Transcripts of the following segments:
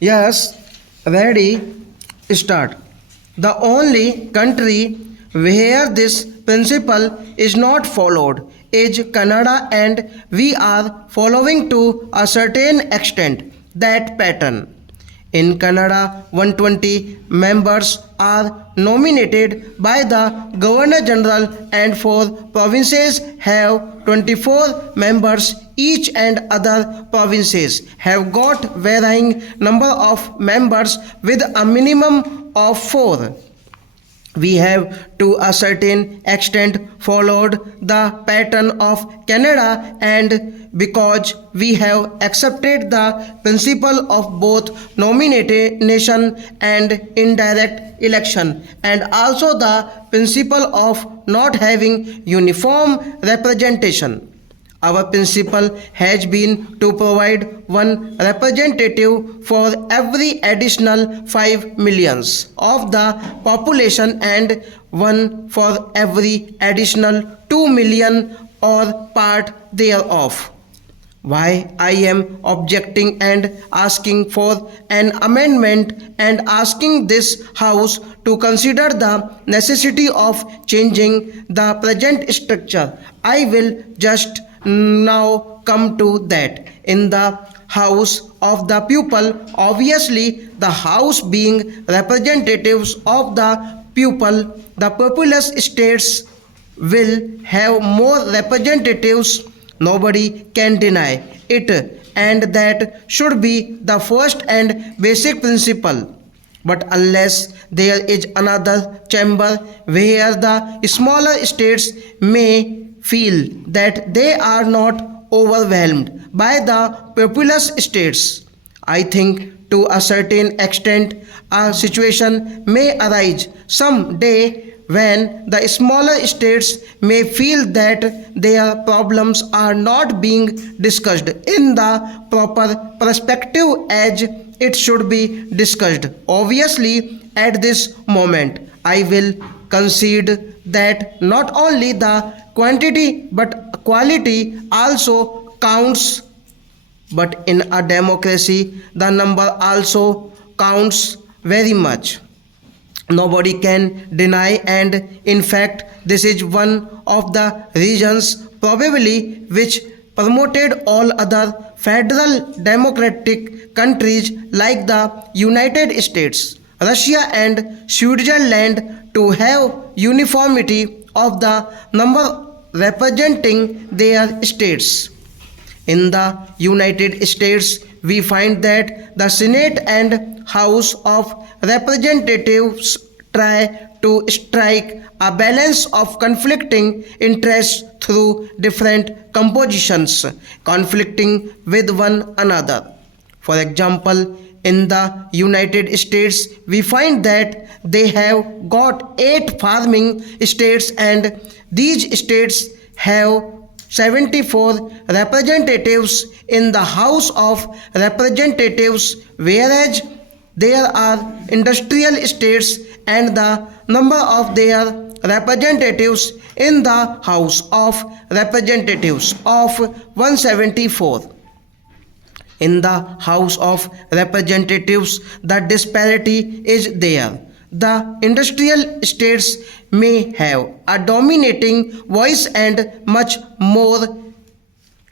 Yes, ready, start. The only country where this principle is not followed is Canada, and we are following to a certain extent that pattern. In Canada, 120 members are nominated by the Governor General, and 4 provinces have 24 members each, and other provinces have got varying number of members with a minimum of 4. We have to a certain extent followed the pattern of Canada, and because we have accepted the principle of both nomination and indirect election, and also the principle of not having uniform representation. Our principle has been to provide one representative for every additional 5 millions of the population, and one for every additional 2 million or part thereof. Why I am objecting and asking for an amendment and asking this House to consider the necessity of changing the present structure. I will just now come to that. In the House of the people, obviously the House being representatives of the people, the populous states will have more representatives. Nobody can deny it, and that should be the first and basic principle. But unless there is another chamber where the smaller states may feel that they are not overwhelmed by the populous states, I think to a certain extent a situation may arise some day when the smaller states may feel that their problems are not being discussed in the proper perspective as it should be discussed. Obviously, at this moment, I will concede that not only the quantity but quality also counts, but in a democracy, the number also counts very much. Nobody can deny, and in fact, this is one of the reasons probably which promoted all other federal democratic countries like the United States, Russia, and Switzerland to have uniformity of the number representing their states. In the United States, we find that the Senate and House of Representatives try to strike a balance of conflicting interests through different compositions, conflicting with one another. For example, in the United States, we find that they have got 8 farming states, and these states have 74 representatives in the House of Representatives, whereas there are industrial states, and the number of their representatives in the House of Representatives of 174. In the House of Representatives, the disparity is there. The industrial states may have a dominating voice, and much more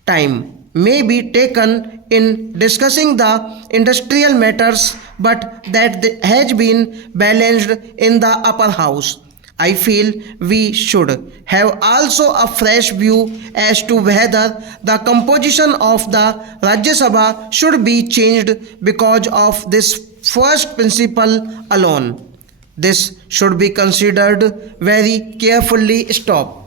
time may be taken in discussing the industrial matters, but that has been balanced in the upper house. I feel we should have also a fresh view as to whether the composition of the Rajya Sabha should be changed because of this first principle alone. This should be considered very carefully. Stop.